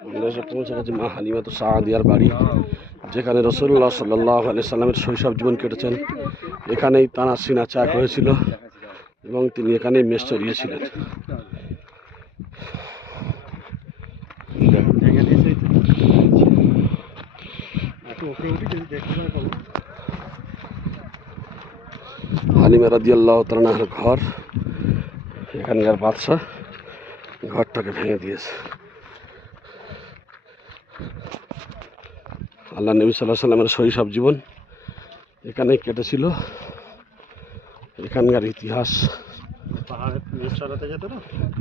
পৌঁছে মা হালিমা তো সাহাদিয়ার বাড়ি, যেখানে রসুল্লাহ সাল্লাহ আলি সাল্লামের শৈশব জীবন কেটেছেন, এখানেই তাঁর সিনা চাক হয়েছিল এবং তিনি এখানেই মেষ চড়িয়েছিলেন। হালিমা রাদিয়াল্লাহ তালার ঘর, এখানকার বাদশাহ ঘরটাকে ভেঙে দিয়েছে। আল্লাহ নবী সাল্লাহ সাল্লামের শৈশব জীবন এখানেই কেটেছিল। এখানকার ইতিহাস।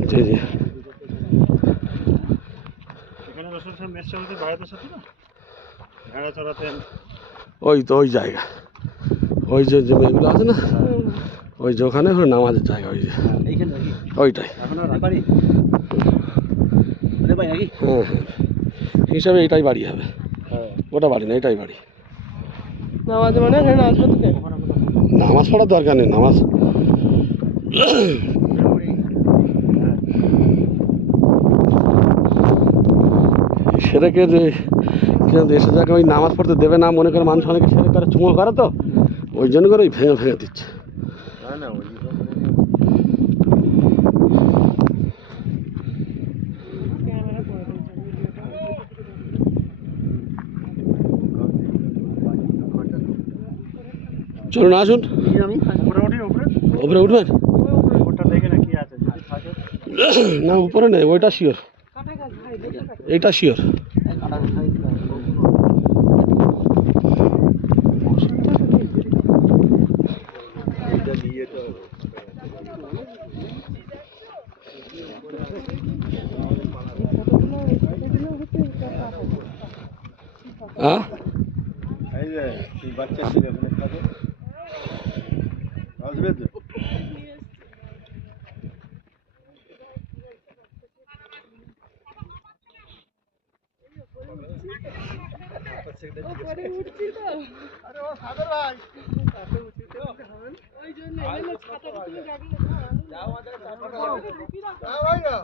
জি জি। এখানে ওই তো ওই জায়গা। ওই যে মেয়েগুলো আছে না? ওই যে ওখানে হলো নামাজের জায়গা ওই যে। ওইটাই। এখন হ্যাঁ হ্যাঁ। হিসাবে এটাই বাড়ি হবে। হ্যাঁ। ওটা বাড়ি না এটাই বাড়ি। নামাজ মানে নামাজ পড়ার দরকার নেই নামাজ। সেরেকে যে এসে যাকে ওই নামাজ পড়তে দেবে না মনে করে মানুষ অনেকে সেরে করে চুমো করে তো ওই জন্য করে ওই ভেঙে ভেঙে দিচ্ছে না না ওই চলুন, আসুন। উপরে উঠি উপরে উপরে উঠবেন? না, উপরে নেই, ওইটা শিওর এইটা শিওর হ্যাঁ এই যে বাচ্চা ছিল ওখানে থাকে? আসবে তো আরে ও সাগর ভাই ওই জন্য এখানে ছাতাটা তুমি গাড়ি হ্যাঁ ভাই না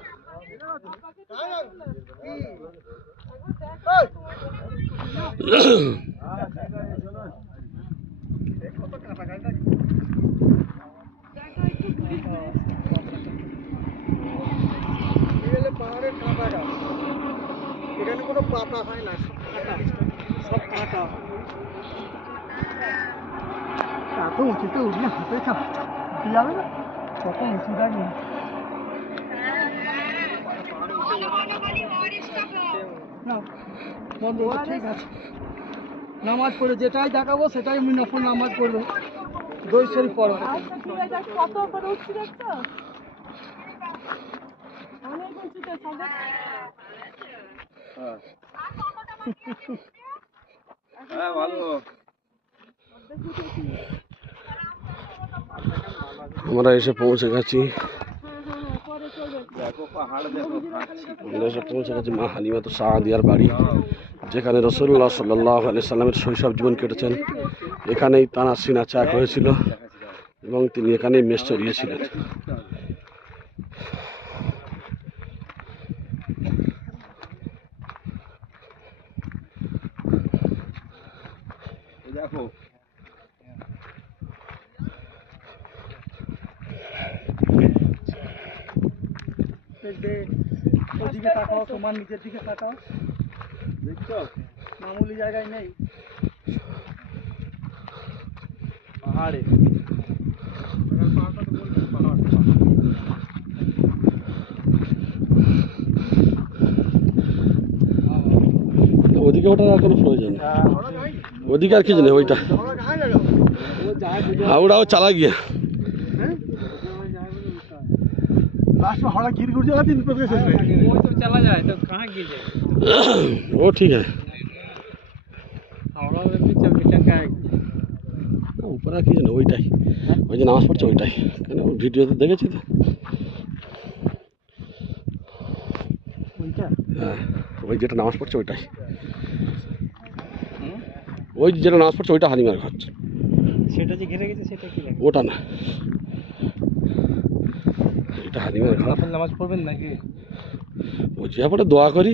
কোনো হয় না সব এত উঁচুতে উঠলে হাতে যাবে না কত উঁচু না ঠিক আছে। নামাজ পড়ে যেটাই দেখাবো, সেটাই মিনাফুল নামাজ পড়বে। দই শরীফ পড়ো কত উপরে উঠছি দেখছ? অনেক উঁচুতে সাগর হ্যাঁ ভালো আমরা এসে পৌঁছে গেছি। হ্যাঁ হ্যাঁ হ্যাঁ পরে চলবে দেখো পাহাড় দেখো আমরা এসে পৌঁছে গেছি মা হালিমা তো সাহাদিয়ার বাড়ি যেখানে রসুল্লাহ সাল্লাহ আলি সাল্লামের শৈশব জীবন কেটেছেন। এখানেই তাঁর সিনা চাক হয়েছিল এবং তিনি এখানেই মেষ চড়িয়েছিলেন। দেখো। ওদিকে তাকাও তোমার নিজের দিকে তাকাও। দেখছ? মামুলি জায়গায় নেই। পাহাড়ে ওদিকে ওঠার আর কোনো প্রয়োজন নেই ওদিকে আর কিছু নেই ওইটা হাওড়াও চালা গিয়া लास्ट में हमारा गिर गिर जाएगा तीन रुपये कैसे वो तो चला जाए तो कहाँ गिर जाए ও ঠিক আছে हावड़ा में भी चल टंगा है উপরে কিছু নেই ওইটাই। ওই যে নামাজ পড়ছে ওইটাই। কেন ভিডিওতে দেখেছি তো? হ্যাঁ ওই যেটা নামাজ পড়ছে ওইটাই। ওই যেটা নামাজ পড়ছে ওইটা হালিমার ঘর। সেটা যে ঘিরে গেছে সেটা কি ওটা না। এটা হালিমার ঘর। নামাজ পড়বেন নাকি? ও যে পরে দোয়া করি।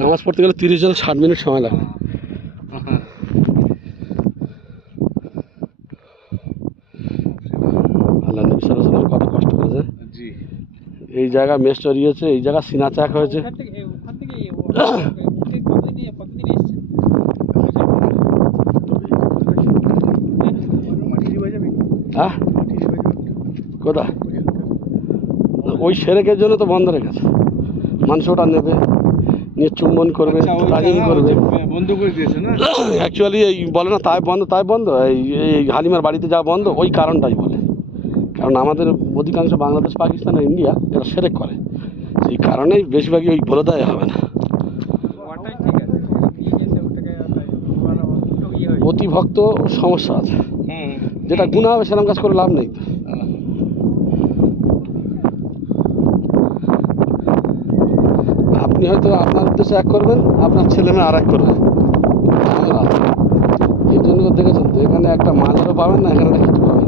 নামাজ পড়তে গেলে তিরিশ জন ষাট মিনিট সময় লাগে। নবী কত কষ্ট করেছে জি। এই জায়গা মেস চড়িয়েছে এই জায়গা সিনা চাক হয়েছে। হয়ে হ্যাঁ হয়ে কোথায়? ওই সেরেকের জন্য তো বন্ধ রেখেছে। মানুষ ওটা নেবে নিয়ে চুম্বন করবে তাজিম করবে। বন্ধ করে দিয়েছে না? অ্যাকচুয়ালি এই বলে না তাই বন্ধ তাই বন্ধ। এই এই হালিমার বাড়িতে যা বন্ধ ওই কারণটাই বলে। কারণ আমাদের অধিকাংশ বাংলাদেশ পাকিস্তান আর ইন্ডিয়া এরা সেরেক করে। সেই কারণেই বেশিরভাগই ওই বলে দেয় হবে না। ইয়ে হয়ে অতি ভক্ত সমস্যা আছে। যেটা গুণা হবে সেরকম কাজ করে লাভ নেই। আপনি হয়তো আপনার উদ্দেশ্যে এক করবেন আপনার ছেলে মেয়ে আর এক করবে এই জন্য দেখেছেন তো এখানে একটা মালেরও পাবেন না এখানে একটা কিছু পাবেন।